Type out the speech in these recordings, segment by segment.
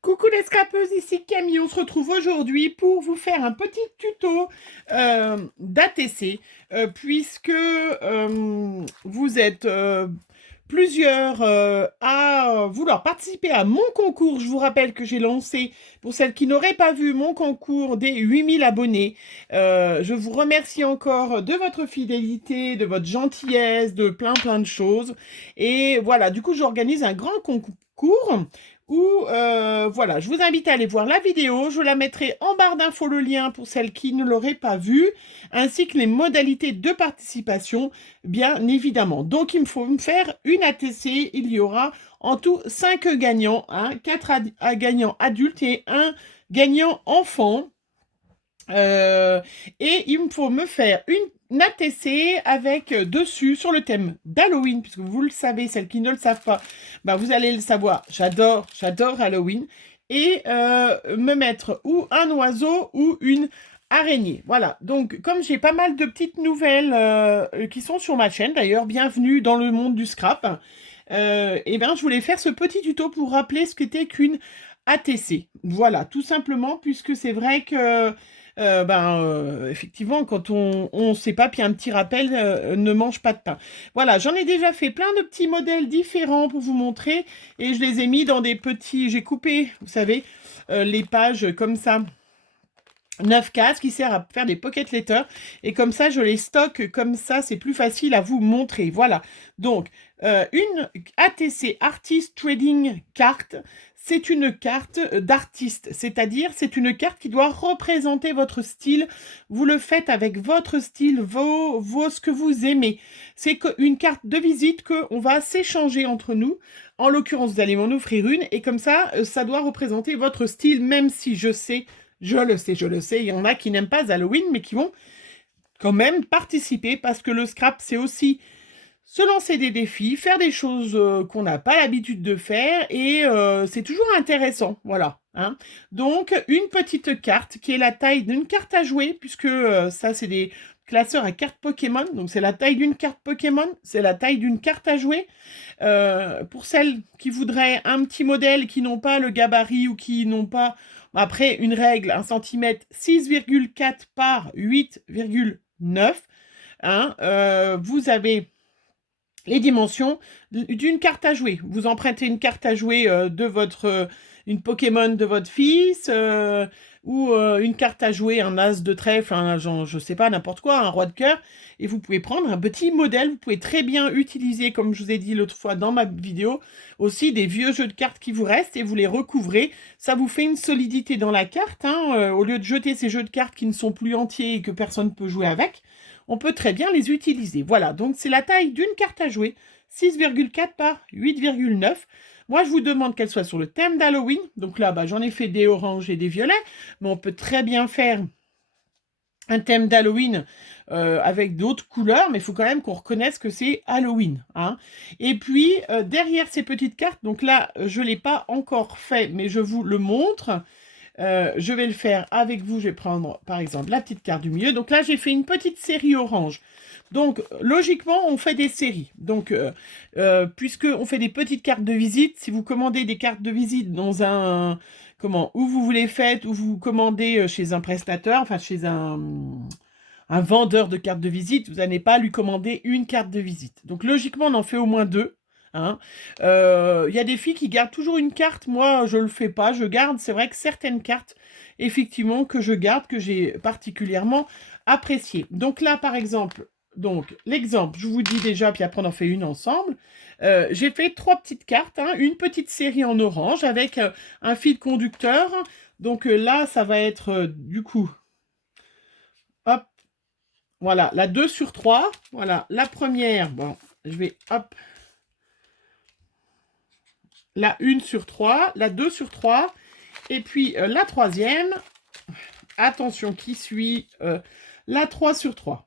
Coucou les scrapeuses, ici Camille. On se retrouve aujourd'hui pour vous faire un petit tuto d'ATC, puisque vous êtes plusieurs à vouloir participer à mon concours. Je vous rappelle que j'ai lancé, pour celles qui n'auraient pas vu, mon concours des 8000 abonnés. Je vous remercie encore de votre fidélité, de votre gentillesse, de plein de choses. Et voilà, du coup, j'organise un grand concours où voilà, je vous invite à aller voir la vidéo. Je la mettrai en barre d'infos le lien pour celles qui ne l'auraient pas vu, ainsi que les modalités de participation, bien évidemment. Donc, il me faut me faire une ATC. Il y aura en tout 5 gagnants, hein, 4 gagnants adultes et un gagnant enfant. Euh, et il me faut me faire une ATC avec dessus sur le thème d'Halloween, puisque vous le savez, celles qui ne le savent pas, bah vous allez le savoir. J'adore Halloween. Et me mettre ou un oiseau ou une araignée. Voilà. Donc, comme j'ai pas mal de petites nouvelles qui sont sur ma chaîne, d'ailleurs, bienvenue dans le monde du scrap. Et bien, je voulais faire ce petit tuto pour rappeler ce qu'était qu'une ATC. Voilà, tout simplement, puisque c'est vrai que effectivement, quand on sait pas, puis un petit rappel, ne mange pas de pain. Voilà, j'en ai déjà fait plein de petits modèles différents pour vous montrer, et je les ai mis dans des petits, j'ai coupé, vous savez, les pages comme ça. 9 cases qui sert à faire des pocket letters et comme ça je les stocke comme ça c'est plus facile à vous montrer. Voilà, donc une ATC Artist Trading Card, c'est une carte d'artiste, c'est-à-dire c'est une carte qui doit représenter votre style. Vous le faites avec votre style, ce que vous aimez. C'est une carte de visite qu'on va s'échanger entre nous. En l'occurrence, vous allez m'en offrir une et comme ça, ça doit représenter votre style, même si je le sais, il y en a qui n'aiment pas Halloween, mais qui vont quand même participer parce que le scrap, c'est aussi se lancer des défis, faire des choses qu'on n'a pas l'habitude de faire et c'est toujours intéressant, voilà. Hein. Donc, une petite carte qui est la taille d'une carte à jouer, puisque ça, c'est des classeurs à cartes Pokémon, donc c'est la taille d'une carte Pokémon, c'est la taille d'une carte à jouer. Pour celles qui voudraient un petit modèle, qui n'ont pas le gabarit ou qui n'ont pas, après une règle, 1 cm 6,4 par 8,9, hein, vous avez les dimensions d'une carte à jouer. Vous empruntez une carte à jouer de votre une Pokémon de votre fils ou une carte à jouer, un as de trèfle, je sais pas, n'importe quoi, un roi de cœur, et vous pouvez prendre un petit modèle. Vous pouvez très bien utiliser, comme je vous ai dit l'autre fois dans ma vidéo, aussi des vieux jeux de cartes qui vous restent et vous les recouvrez. Ça vous fait une solidité dans la carte. Hein, au lieu de jeter ces jeux de cartes qui ne sont plus entiers et que personne ne peut jouer avec, on peut très bien les utiliser. Voilà, donc c'est la taille d'une carte à jouer, 6,4 par 8,9. Moi, je vous demande qu'elle soit sur le thème d'Halloween. Donc là, j'en ai fait des oranges et des violets, mais on peut très bien faire un thème d'Halloween avec d'autres couleurs, mais il faut quand même qu'on reconnaisse que c'est Halloween. Hein. Et puis, derrière ces petites cartes, donc là, je ne l'ai pas encore fait, mais je vous le montre. Je vais le faire avec vous. Je vais prendre, par exemple, la petite carte du milieu. Donc là, j'ai fait une petite série orange. Donc, logiquement, on fait des séries. Donc, puisque on fait des petites cartes de visite, si vous commandez des cartes de visite dans un... Comment? Où vous les faites, ou vous commandez chez un prestateur, enfin chez un vendeur de cartes de visite, vous n'allez pas lui commander une carte de visite. Donc, logiquement, on en fait au moins deux. Hein. Y a des filles qui gardent toujours une carte. Moi, je le fais pas. Je garde. C'est vrai que certaines cartes, effectivement, que je garde, que j'ai particulièrement appréciées. Donc là, par exemple, l'exemple, je vous dis déjà, puis après on en fait une ensemble. J'ai fait 3 petites cartes, hein, une petite série en orange avec un fil conducteur. Donc là, ça va être du coup, hop, voilà, la 2 sur 3. Voilà, la première, bon, je vais, hop, la 1 sur 3, la 2 sur 3, et puis la troisième, attention, qui suit, la 3 sur 3.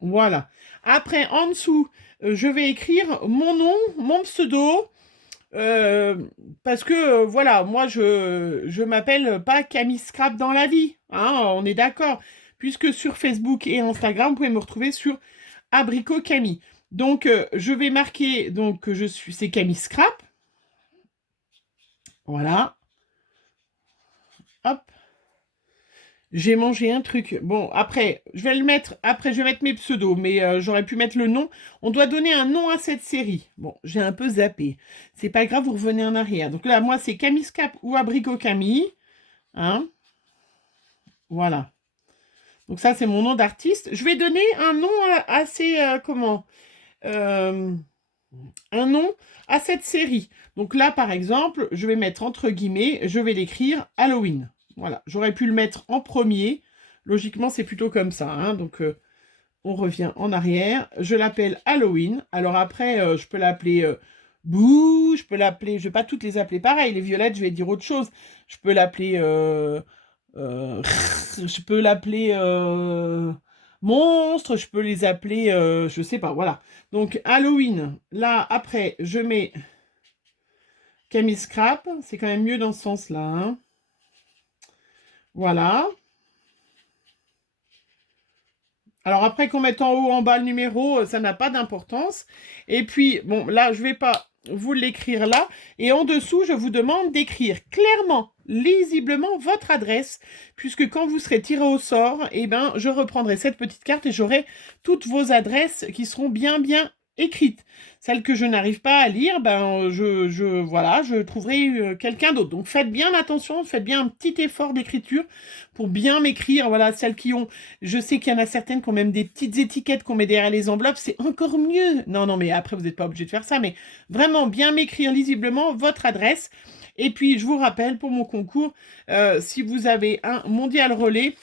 Voilà. Après, en dessous, je vais écrire mon nom, mon pseudo, euh, parce que, voilà, moi, je m'appelle pas Camille Scrap dans la vie, hein, on est d'accord, puisque sur Facebook et Instagram, vous pouvez me retrouver sur Abricot Camille. Donc, je vais marquer donc, que c'est Camille Scrap. Voilà. hop. J'ai mangé un truc. Bon, après, je vais le mettre. Après, je vais mettre mes pseudos, mais j'aurais pu mettre le nom. On doit donner un nom à cette série. Bon, j'ai un peu zappé. C'est pas grave, vous revenez en arrière. Donc là, moi, c'est Camille Cap ou Abricot Camille. Hein? Voilà. Donc ça, c'est mon nom d'artiste. Je vais donner un nom assez, comment un nom à cette série. Donc là, par exemple, je vais mettre entre guillemets, je vais l'écrire Halloween. Voilà, j'aurais pu le mettre en premier. Logiquement, c'est plutôt comme ça. Hein. Donc, on revient en arrière. Je l'appelle Halloween. Alors après, je peux l'appeler Boo, je peux l'appeler... Je vais pas toutes les appeler pareil. Les violettes, je vais dire autre chose. Je peux l'appeler... je peux l'appeler monstre, je peux les appeler... je sais pas, voilà. Donc, Halloween. Là, après, je mets Camille Scrap. C'est quand même mieux dans ce sens-là. Hein. Voilà. Alors après qu'on mette en haut, en bas le numéro, ça n'a pas d'importance. Et puis, bon, là, je ne vais pas vous l'écrire là. Et en dessous, je vous demande d'écrire clairement, lisiblement, votre adresse. Puisque quand vous serez tiré au sort, eh ben, je reprendrai cette petite carte et j'aurai toutes vos adresses qui seront bien écrites. Celles que je n'arrive pas à lire, ben, voilà, je trouverai quelqu'un d'autre. Donc faites bien attention, faites bien un petit effort d'écriture pour bien m'écrire. Voilà, celles qui ont... Je sais qu'il y en a certaines qui ont même des petites étiquettes qu'on met derrière les enveloppes, c'est encore mieux. Non, mais après, vous n'êtes pas obligé de faire ça, mais vraiment bien m'écrire lisiblement votre adresse. Et puis, je vous rappelle, pour mon concours, si vous avez un mondial relais,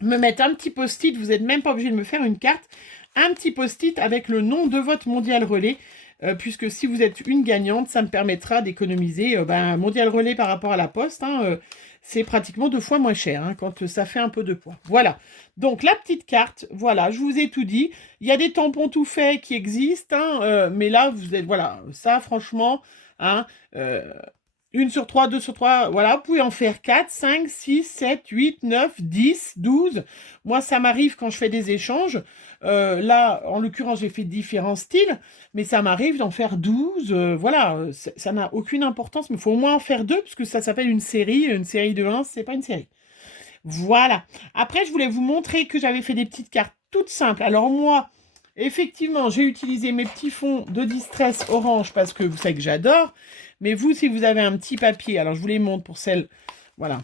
me mettre un petit post-it, vous n'êtes même pas obligé de me faire une carte, un petit post-it avec le nom de votre mondial relais, puisque si vous êtes une gagnante, ça me permettra d'économiser un mondial relais par rapport à la poste. Hein, c'est pratiquement 2 fois moins cher hein, quand ça fait un peu de poids. Voilà. Donc, la petite carte, voilà, je vous ai tout dit. Il y a des tampons tout faits qui existent, hein, mais là, vous êtes, voilà, ça, franchement, hein, 1 sur 3, 2 sur 3, voilà, vous pouvez en faire 4, 5, 6, 7, 8, 9, 10, 12. Moi, ça m'arrive quand je fais des échanges. Là, en l'occurrence, j'ai fait différents styles, mais ça m'arrive d'en faire 12. Voilà, ça n'a aucune importance, mais il faut au moins en faire 2, parce que ça s'appelle une série de 1, c'est pas une série. Voilà. Après, je voulais vous montrer que j'avais fait des petites cartes toutes simples. Alors moi, effectivement, j'ai utilisé mes petits fonds de Distress Orange parce que vous savez que j'adore. Mais vous, si vous avez un petit papier, alors je vous les montre pour celle, voilà.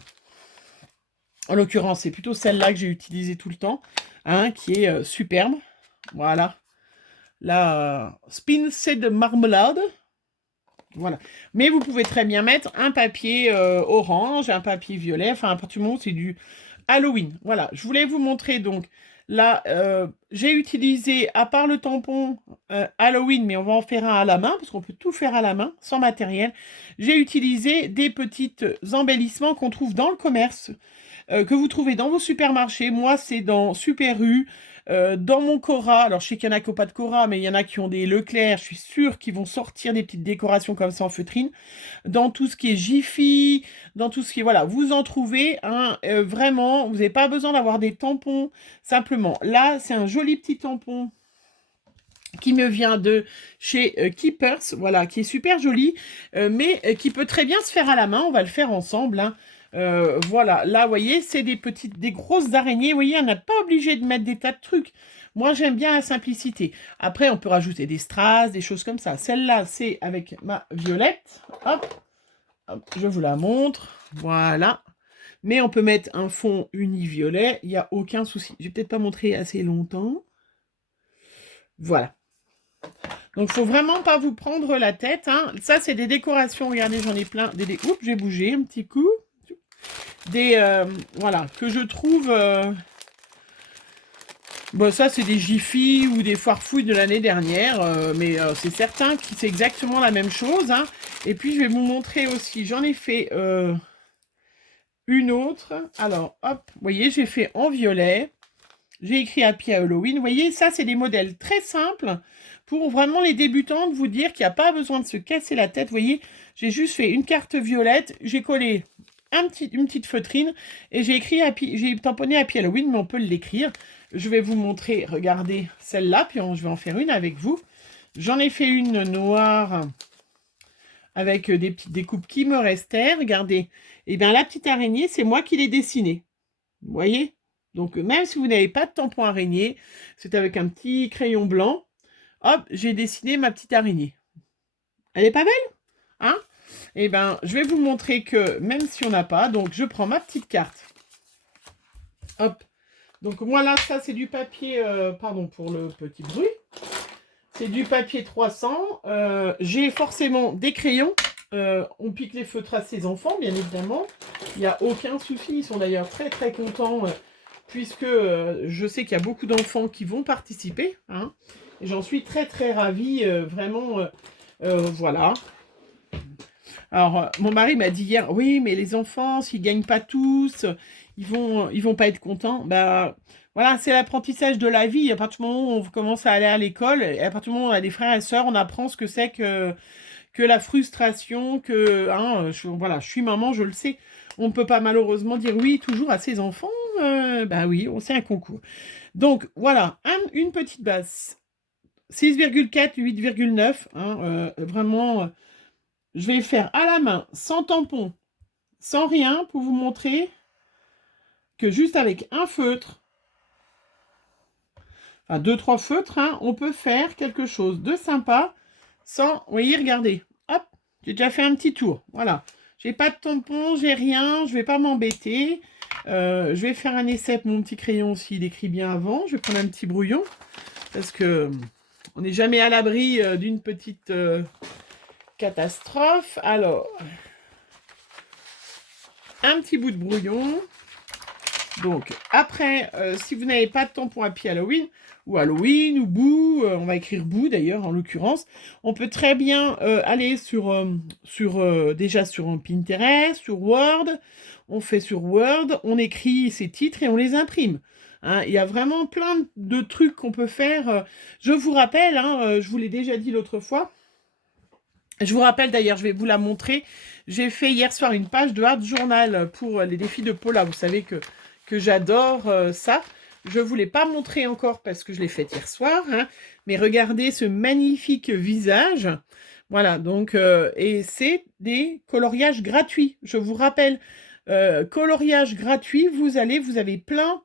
En l'occurrence, c'est plutôt celle-là que j'ai utilisée tout le temps, hein, qui est superbe. Voilà. La Spin de marmelade. Voilà. Mais vous pouvez très bien mettre un papier orange, un papier violet, enfin, à partir du moment où c'est du Halloween. Voilà. Je voulais vous montrer donc. Là, j'ai utilisé, à part le tampon Halloween, mais on va en faire un à la main, parce qu'on peut tout faire à la main, sans matériel. J'ai utilisé des petits embellissements qu'on trouve dans le commerce, que vous trouvez dans vos supermarchés. Moi, c'est dans Super U, dans mon Cora. Alors, je sais qu'il y en a qui n'ont pas de Cora, mais il y en a qui ont des Leclerc. Je suis sûre qu'ils vont sortir des petites décorations comme ça en feutrine. Dans tout ce qui est Jiffy, dans tout ce qui est... Voilà, vous en trouvez, hein, vraiment, vous n'avez pas besoin d'avoir des tampons. Simplement, là, c'est un joli petit tampon qui me vient de chez Keepers, voilà, qui est super joli, mais qui peut très bien se faire à la main. On va le faire ensemble, hein. Voilà, là, vous voyez, c'est des grosses araignées. Vous voyez, on n'a pas obligé de mettre des tas de trucs. Moi, j'aime bien la simplicité. Après, on peut rajouter des strass, des choses comme ça. Celle-là, c'est avec ma violette. Hop, hop, je vous la montre. Voilà. Mais on peut mettre un fond uni-violet. Il n'y a aucun souci. Je vais peut-être pas montrer assez longtemps. Voilà. Donc, il ne faut vraiment pas vous prendre la tête. Hein. Ça, c'est des décorations. Regardez, j'en ai plein. Oups, j'ai bougé un petit coup. Voilà, que je trouve... Bon, ça, c'est des Jiffy ou des Foirefouilles de l'année dernière. Mais c'est certain que c'est exactement la même chose. Hein. Et puis, je vais vous montrer aussi. J'en ai fait une autre. Alors, hop, vous voyez, j'ai fait en violet. J'ai écrit Happy Halloween. Vous voyez, ça, c'est des modèles très simples pour vraiment les débutants de vous dire qu'il n'y a pas besoin de se casser la tête. Vous voyez, j'ai juste fait une carte violette. J'ai collé une petite feutrine et j'ai écrit j'ai tamponné Happy Halloween, mais on peut l'écrire. Je vais vous montrer, regardez celle-là, puis je vais en faire une avec vous. J'en ai fait une noire avec des petites découpes qui me restaient. Regardez. Et bien, la petite araignée, c'est moi qui l'ai dessinée. Vous voyez? Donc, même si vous n'avez pas de tampon araignée, c'est avec un petit crayon blanc. Hop, j'ai dessiné ma petite araignée. Elle est pas belle? Hein? Eh bien, je vais vous montrer que même si on n'a pas, donc je prends ma petite carte. Hop. Donc voilà, ça c'est du papier, pardon pour le petit bruit. C'est du papier 300. J'ai forcément des crayons. On pique les feutres à ses enfants, bien évidemment. Il n'y a aucun souci. Ils sont d'ailleurs très très contents, puisque je sais qu'il y a beaucoup d'enfants qui vont participer. Hein, et j'en suis très très ravie, vraiment. Voilà. Alors, mon mari m'a dit hier, oui, mais les enfants, s'ils ne gagnent pas tous, ils vont pas être contents. Bah, voilà, c'est l'apprentissage de la vie. À partir du moment où on commence à aller à l'école, et à partir du moment où on a des frères et sœurs, on apprend ce que c'est que la frustration, hein, voilà, je suis maman, je le sais. On ne peut pas malheureusement dire oui toujours à ses enfants. Bah oui, c'est un concours. Donc, voilà, une petite base. 6,4, 8,9, hein, vraiment... je vais faire à la main, sans tampon, sans rien, pour vous montrer que juste avec un feutre, enfin 2-3 feutres, hein, on peut faire quelque chose de sympa sans, vous voyez, regardez, hop, j'ai déjà fait un petit tour, voilà. J'ai pas de tampon, j'ai rien, je vais pas m'embêter. Je vais faire un essai avec mon petit crayon s'il écrit bien avant. Je vais prendre un petit brouillon, parce que on n'est jamais à l'abri d'une petite catastrophe. Alors... un petit bout de brouillon. Donc, après, si vous n'avez pas de tampon à pied Halloween, ou Boo, on va écrire Boo d'ailleurs, en l'occurrence, on peut très bien aller déjà sur un Pinterest, sur Word, on fait sur Word, on écrit ses titres et on les imprime. Hein, il y a vraiment plein de trucs qu'on peut faire. Je vous rappelle, hein, je vous l'ai déjà dit l'autre fois, je vous rappelle d'ailleurs, je vais vous la montrer. J'ai fait hier soir une page de Art Journal pour les défis de Paula. Vous savez que j'adore ça. Je ne vous l'ai pas montré encore parce que je l'ai fait hier soir. Hein, mais regardez ce magnifique visage. Voilà, donc, et c'est des coloriages gratuits. Je vous rappelle, coloriage gratuit, vous avez plein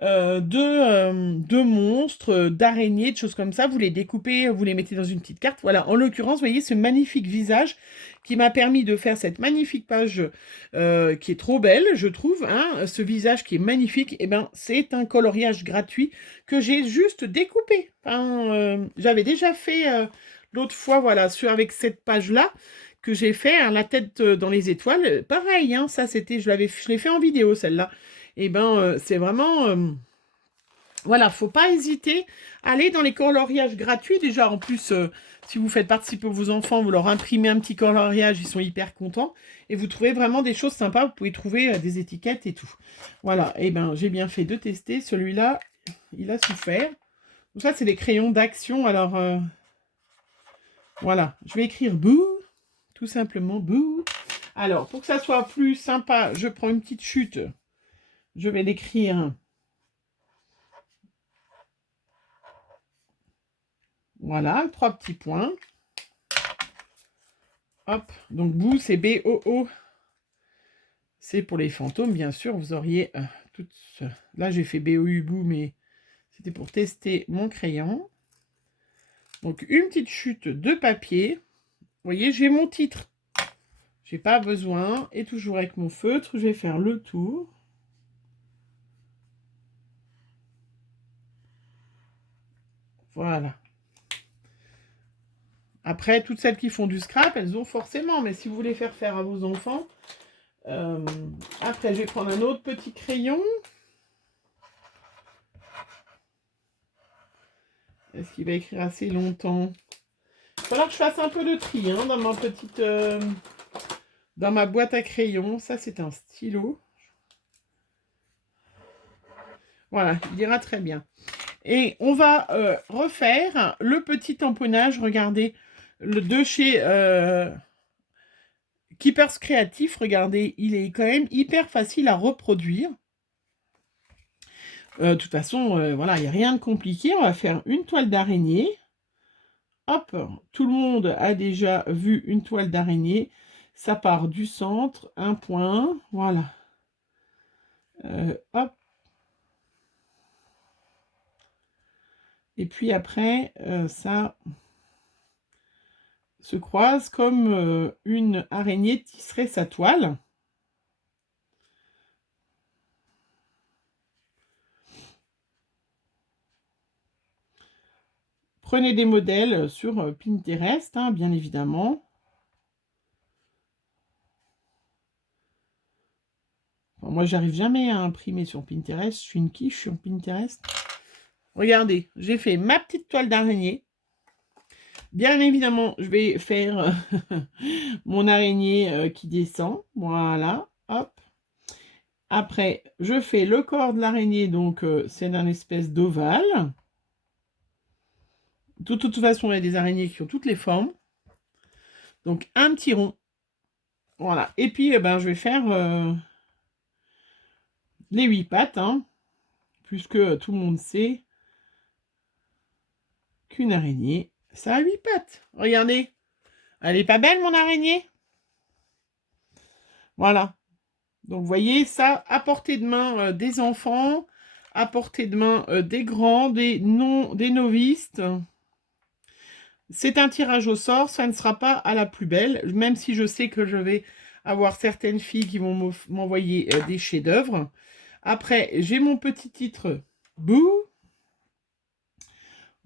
de monstres, d'araignées, de choses comme ça. Vous les découpez, vous les mettez dans une petite carte. Voilà, en l'occurrence, vous voyez ce magnifique visage qui m'a permis de faire cette magnifique page qui est trop belle, je trouve. Hein, ce visage qui est magnifique, et ben, c'est un coloriage gratuit que j'ai juste découpé. Hein, j'avais déjà fait l'autre fois, voilà, avec cette page-là, que j'ai fait, hein, la tête dans les étoiles. Pareil, hein, ça c'était, je l'ai fait en vidéo, celle-là. Et ben, c'est vraiment... voilà, faut pas hésiter à aller dans les coloriages gratuits. Déjà, en plus, si vous faites participer vos enfants, vous leur imprimez un petit coloriage, ils sont hyper contents. Et vous trouvez vraiment des choses sympas. Vous pouvez trouver des étiquettes et tout. Voilà, et ben j'ai bien fait de tester. Celui-là, il a souffert. Donc ça, c'est des crayons d'action. Alors, voilà, je vais écrire Boo. Tout simplement Boo. Alors, pour que ça soit plus sympa, je prends une petite chute. Je vais l'écrire... voilà, 3 petits points. Hop, donc Boo, c'est B-O-O. C'est pour les fantômes, bien sûr. Vous auriez toutes... Là, j'ai fait B-O-U, Boo, mais c'était pour tester mon crayon. Donc, une petite chute de papier. Vous voyez, j'ai mon titre. J'ai pas besoin. Et toujours avec mon feutre, je vais faire le tour. Voilà. Après, toutes celles qui font du scrap, elles ont forcément. Mais si vous voulez faire à vos enfants... après, je vais prendre un autre petit crayon. Est-ce qu'il va écrire assez longtemps? Il va falloir que je fasse un peu de tri hein, dans ma petite... dans ma boîte à crayons. Ça, c'est un stylo. Voilà, il ira très bien. Et on va refaire le petit tamponnage. Regardez, de chez Keepers Créatif. Regardez, il est quand même hyper facile à reproduire. De toute façon, voilà, il n'y a rien de compliqué. On va faire une toile d'araignée. hop, tout le monde a déjà vu une toile d'araignée. Ça part du centre, un point, voilà. Hop. Et puis après, ça se croise comme une araignée tisserait sa toile. Prenez des modèles sur Pinterest, hein, bien évidemment. Enfin, moi, j'arrive jamais à imprimer sur Pinterest. Je suis une quiche sur Pinterest. Regardez, j'ai fait ma petite toile d'araignée. Bien évidemment, je vais faire mon araignée qui descend. Voilà, hop. Après, je fais le corps de l'araignée, donc c'est un espèce d'ovale. De toute façon, il y a des araignées qui ont toutes les formes. Donc, un petit rond. Voilà. Et puis, ben, je vais faire les 8 pattes, hein, puisque tout le monde sait qu'une araignée, ça a 8 pattes. Regardez. Elle est pas belle, mon araignée? Voilà. Donc, vous voyez, ça, à portée de main des enfants, à portée de main des grands, des novices. C'est un tirage au sort, ça ne sera pas à la plus belle, même si je sais que je vais avoir certaines filles qui vont m'envoyer des chefs-d'œuvre. Après, j'ai mon petit titre Bouh.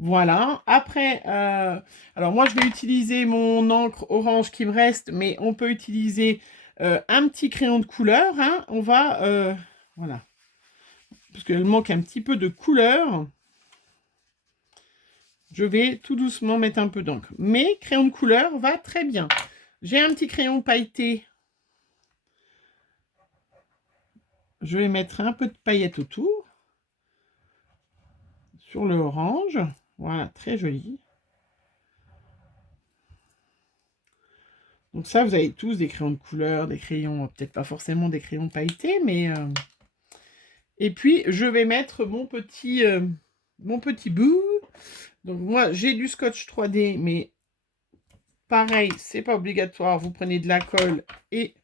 Voilà. Après, alors moi, je vais utiliser mon encre orange qui me reste, mais on peut utiliser un petit crayon de couleur. Hein. On va, voilà, parce qu'elle manque un petit peu de couleur. Je vais tout doucement mettre un peu d'encre. Mais crayon de couleur va très bien. J'ai un petit crayon pailleté. Je vais mettre un peu de paillettes autour. Sur le orange. Voilà, très joli. Donc ça, vous avez tous des crayons de couleur, des crayons, peut-être pas forcément des crayons pailletés, mais... Et puis, je vais mettre mon petit bout. Donc moi, j'ai du scotch 3D, mais pareil, c'est pas obligatoire. Vous prenez de la colle et...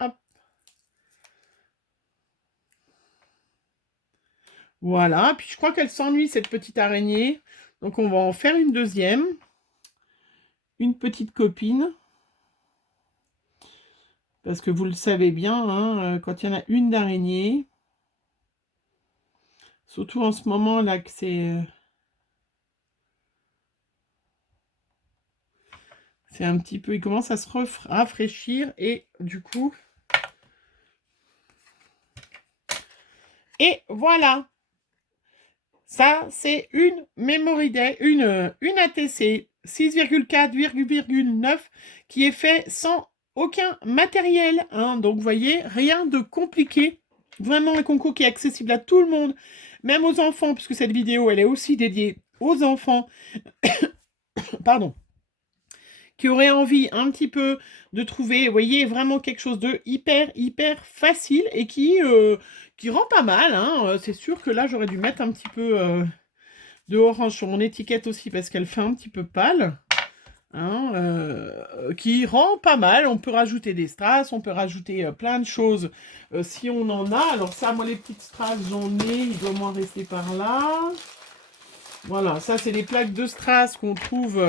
Hop. Voilà. Puis je crois qu'elle s'ennuie, cette petite araignée. Donc on va en faire une deuxième. Une petite copine. Parce que vous le savez bien, hein, quand il y en a une d'araignée, surtout en ce moment là que c'est un petit peu, il commence à se rafraîchir et du coup, et voilà, ça c'est une Memory Day, une ATC 6,4,9 qui est fait sans aucun matériel, hein. Donc vous voyez, rien de compliqué, vraiment un concours qui est accessible à tout le monde, même aux enfants, puisque cette vidéo elle est aussi dédiée aux enfants. Pardon, qui auraient envie un petit peu de trouver, vous voyez, vraiment quelque chose de hyper facile et qui rend pas mal, hein. C'est sûr que là, j'aurais dû mettre un petit peu de orange sur mon étiquette aussi parce qu'elle fait un petit peu pâle. Hein, qui rend pas mal. On peut rajouter des strass, on peut rajouter plein de choses si on en a. Alors ça, moi, les petites strass, j'en ai. Il doit m'en rester par là. Voilà, ça, c'est des plaques de strass qu'on trouve...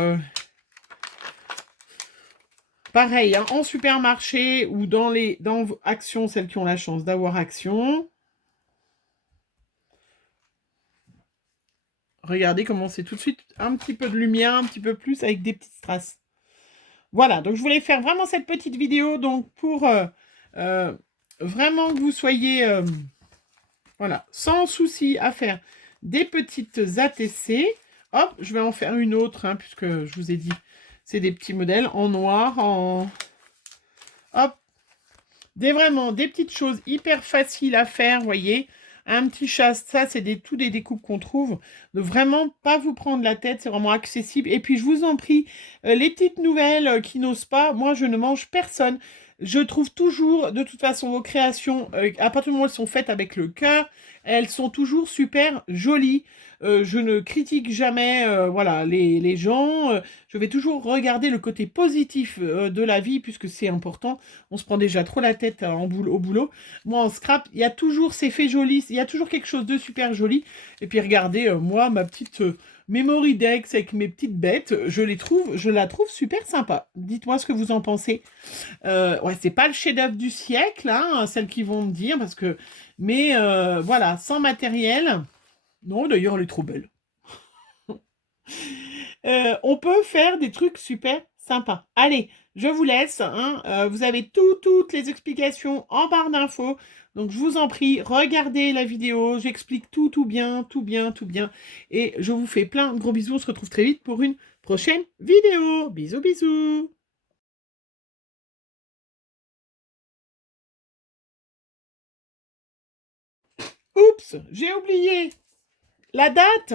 pareil, hein, en supermarché ou dans Action, celles qui ont la chance d'avoir Action. Regardez comment c'est tout de suite un petit peu de lumière, un petit peu plus avec des petites strass. Voilà, donc je voulais faire vraiment cette petite vidéo donc pour vraiment que vous soyez voilà, sans souci à faire des petites ATC. Hop, je vais en faire une autre, hein, puisque je vous ai dit, c'est des petits modèles en noir, en... Hop, vraiment des petites choses hyper faciles à faire, vous voyez. Un petit chasse, ça c'est des découpes qu'on trouve. Ne vraiment pas vous prendre la tête, c'est vraiment accessible. Et puis je vous en prie, les petites nouvelles qui n'osent pas, moi je ne mange personne. Je trouve toujours, de toute façon, vos créations, à partir du moment où elles sont faites avec le cœur, elles sont toujours super jolies. Je ne critique jamais voilà, les gens. Je vais toujours regarder le côté positif de la vie, puisque c'est important. On se prend déjà trop la tête au boulot. Moi, en scrap, il y a toujours ces faits jolis, il y a toujours quelque chose de super joli. Et puis regardez, moi, ma petite Memory Dex avec mes petites bêtes, je la trouve super sympa. Dites-moi ce que vous en pensez. Ouais, c'est pas le chef-d'œuvre du siècle, hein, celles qui vont me dire, parce que... Mais voilà, sans matériel... Non, d'ailleurs, elle est trop belle. On peut faire des trucs super sympas. Allez, je vous laisse, hein. Vous avez toutes les explications en barre d'infos. Donc, je vous en prie, regardez la vidéo. J'explique tout bien, tout bien, tout bien. Et je vous fais plein de gros bisous. On se retrouve très vite pour une prochaine vidéo. Bisous, bisous. Oups, j'ai oublié la date.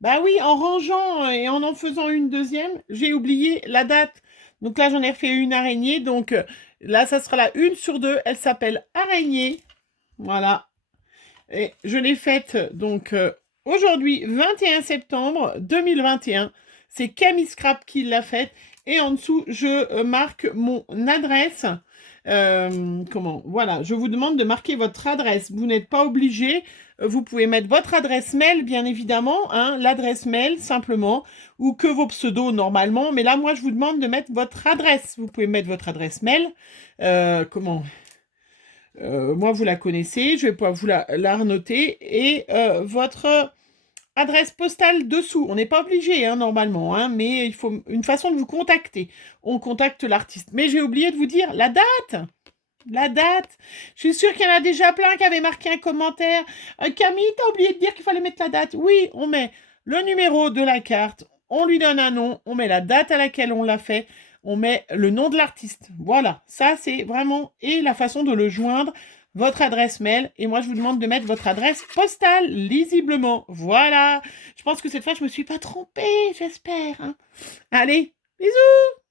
Bah oui, en rangeant et en faisant une deuxième, j'ai oublié la date. Donc là, j'en ai refait une araignée. Donc là, ça sera la 1/2. Elle s'appelle Araignée. Voilà. Et je l'ai faite donc aujourd'hui, 21 septembre 2021. C'est Camille Scrap qui l'a faite. Et en dessous, je marque mon adresse. Comment? Voilà, je vous demande de marquer votre adresse. Vous n'êtes pas obligé. Vous pouvez mettre votre adresse mail, bien évidemment, hein, l'adresse mail simplement, ou que vos pseudos normalement. Mais là, moi, je vous demande de mettre votre adresse. Vous pouvez mettre votre adresse mail. Comment? Moi, vous la connaissez. Je vais pouvoir vous la renoter. Et votre adresse postale dessous. On n'est pas obligé, hein, normalement, hein, mais il faut une façon de vous contacter. On contacte l'artiste. Mais j'ai oublié de vous dire la date. La date. Je suis sûre qu'il y en a déjà plein qui avaient marqué un commentaire. Camille, t'as oublié de dire qu'il fallait mettre la date. Oui, on met le numéro de la carte, on lui donne un nom, on met la date à laquelle on l'a fait, on met le nom de l'artiste. Voilà, ça c'est vraiment... Et la façon de le joindre, votre adresse mail. Et moi, je vous demande de mettre votre adresse postale, lisiblement. Voilà. Je pense que cette fois, je ne me suis pas trompée, j'espère, hein. Allez, bisous!